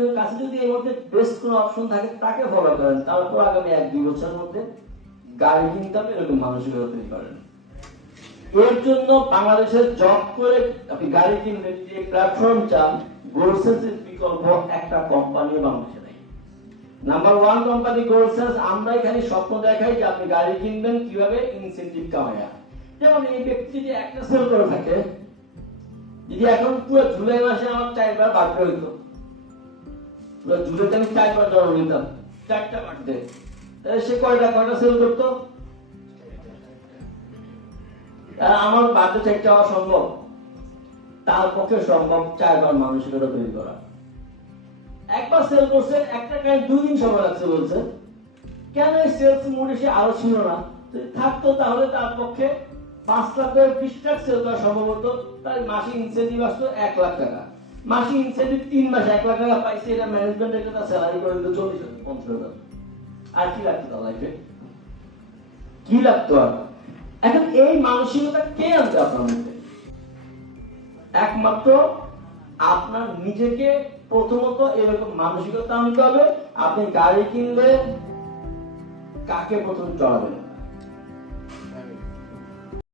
আপনাদের কাছে যদি এর মধ্যে বেস্ট কোনো অপশন থাকে, তাকে ফলো করেন। তারপর আগামী এক দুই বছরের মধ্যে গাড়ি কিনতে হবে এরকম মানসিকতা তৈরি করেন এর জন্য বাংলাদেশের জব করে আপনি গাড়ি কিনবেন, যে প্ল্যাটফর্ম চান গোলসেন্সের বিকল্প একটা কোম্পানি বাংলাদেশে নেই। নাম্বার ওয়ান কোম্পানি গোলসেন্স আমরা এখানে স্বপ্ন দেখাই যে আপনি গাড়ি কিনবেন কীভাবে ইনসেন্টিভ কামায়া যেমন এই ব্যক্তি যদি একটা সেল করে থাকে, যদি এখন পুরো জুলাই মাসে আমার চারবার বাড়তে হইতো চারবার নিতাম চারটা সে কয়টা? কয়টা সেল করতো? আমার সম্ভব। তার পক্ষে সম্ভব চারবার তৈরি করা। একবার সেল করছে, একটা ক্লায়েন্ট দুই দিন সময় লাগছে বলছে। কেন এই সেলস মোডে সে আরও ছিল না? যদি থাকতো তাহলে তার পক্ষে পাঁচ লাখ করে বিশ লাখ সেল করা সম্ভব হতো। তার মাসিক ইনসেন্টিভ আসতো এক লাখ টাকা। মাসিক ইনসেন্টিভ তিন মাসে এক লাখ টাকা পাইছে এটা ম্যানেজমেন্ট একটা স্যালারি করে দিত চল্লিশ হাজার, পঞ্চাশ হাজার। আর কি লাগতো তার লাইফে কি লাগতো আর? এখন এই মানসিকতা কে আনছে আপনার মধ্যে? একমাত্র আপনার নিজেকে প্রথমত এরকম মানসিকতা আনতে হবে আপনি গাড়ি কিনলে কাকে প্রথম চড়াবেন?